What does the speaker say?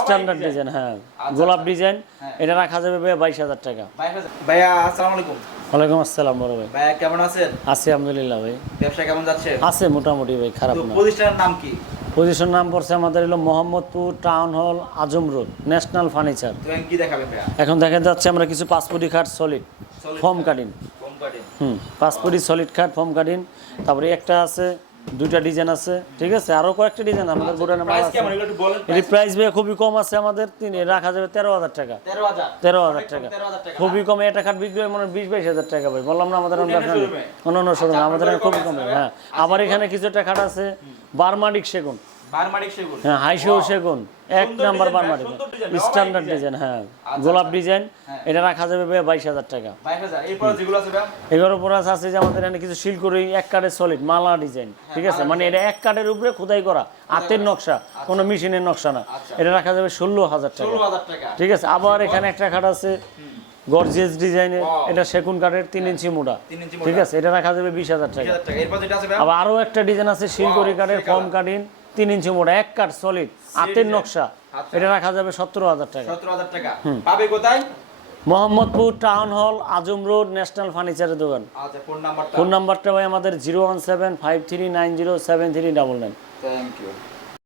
Standard design. হ্যাঁ। গোলাপ design হ্যাঁ। এটা রাখা যাবে ভাইয়া বাইশ হাজার টাকা। ভাইয়া আসসালামু আলাইকুম। ওয়ালাইকুম আসসালাম বড় ভাই। ভাইয়া কেমন আছেন? আছি আলহামদুলিল্লাহ ভাই। ব্যবসা কেমন যাচ্ছে? আছে মোটামুটি ভাই খারাপ না। প্রতিষ্ঠানের নাম কি? পজিশন নাম পড়ছে আমাদের হলো মোহাম্মদপুর টাউন হল আজম রোড ন্যাশনাল ফার্নিচার। কি দেখাবেন এখন দেখা যাচ্ছে আমরা কিছু পাসপোর্টি খাট সলিড ফর্ম খাট। কাটিং কম হুম পাসপোর্টি সলিড খাট ফর্ম কাটিং তারপরে একটা আছে দুইটা ডিজাইন আছে ঠিক আছে? আরও কয়েকটা ডিজাইন আমাদের গোডাউনে মাল প্রাইস আছে এর প্রাইস ভাই খুবই কম আছে আমাদের তিন রাখা যাবে তেরো হাজার টাকা। 13000 তেরো হাজার টাকা। 13000 টাকা। খুবই কম এটা খাট বিক্রি হয় মনে হয় বিশ বাইশ হাজার টাকা ভাই। বললাম না আমাদের অন্যান্য অন্য অন্য শোরুম আচ্ছা, আমাদের খুবই কম হ্যাঁ। আবার এখানে কিছু একটা খাট আছে বারমাডিক সেগুন। হ্যাঁ হাইশো সেগুন। এক নাম্বার স্ট্যান্ডার্ড ডিজাইন হ্যাঁ। আচ্ছা, গোলাপ আচ্ছা। ডিজাইন হ্যাঁ। এটা রাখা যাবে ভাই বাইশ হাজার টাকা। 22000 এরপর আছে যে আমাদের এখানে কিছু শিলকড়ি এক সলিড মালা ডিজাইন ঠিক আছে? মানে এটা এক উপরে খোদাই করা হাতের নকশা কোনো মেশিনের নকশা না। আচ্ছা। এটা রাখা যাবে ষোলো হাজার টাকা। ঠিক আছে? আবার এখানে একটা খাট আছে গর্জিয়াস ডিজাইনের এটা সেগুন কাঠের তিন ইঞ্চি মোটা। ঠিক আছে? এটা রাখা যাবে বিশ হাজার টাকা। 20000 টাকা। এরপর যেটা আছে ভাইয়া? আবার আরও একটা ডিজাইন আছে শিলকড়ি কাঠের ফর্ম colour। তিন ইঞ্চি মোটা এক কাঠ সলিড হাতের নকশা। আচ্ছা। এটা রাখা যাবে সতেরো হাজার টাকা। 17000 টাকা। পাবে কোথায়? মোহাম্মদপুর টাউন হল আজম রোড ন্যাশনাল ফার্নিচারের দোকান। আচ্ছা ফোন নাম্বারটা? ফোন নাম্বারটা ভাই আমাদের zero one seven five three nine zero seven three double nine. Thank you